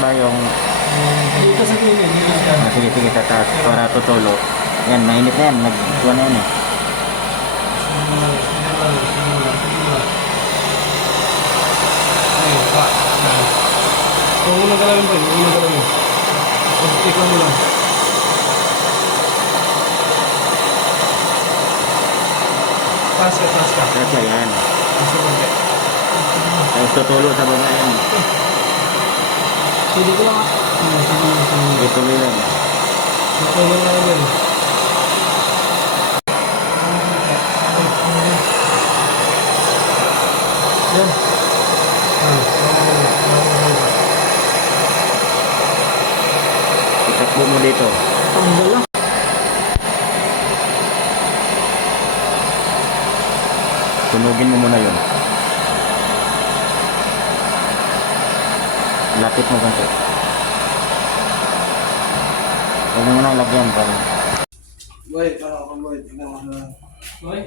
ba yung... Dito sa gilid, gilid yan. Sige, sige, sa taas para tutulo. Yan, mainit na yan. Nagkuha na yan eh. Huwag mo na galawin pa yun, huwag mo na galawin. Tikman mo lang. Taas ka, taas ka. Tapos na yan. Taas ka konti. Tapos tutulo sa baba yan. Sige ko lang. Ituloy lang. Tutulong na din. Yan. Itakbo mo dito. Tanggal lang. Tunugin mo muna yun. Lapit mo konti. Huwag mo na lagyan pa. Boy, para ako boy. Tingnan mo na. Boy.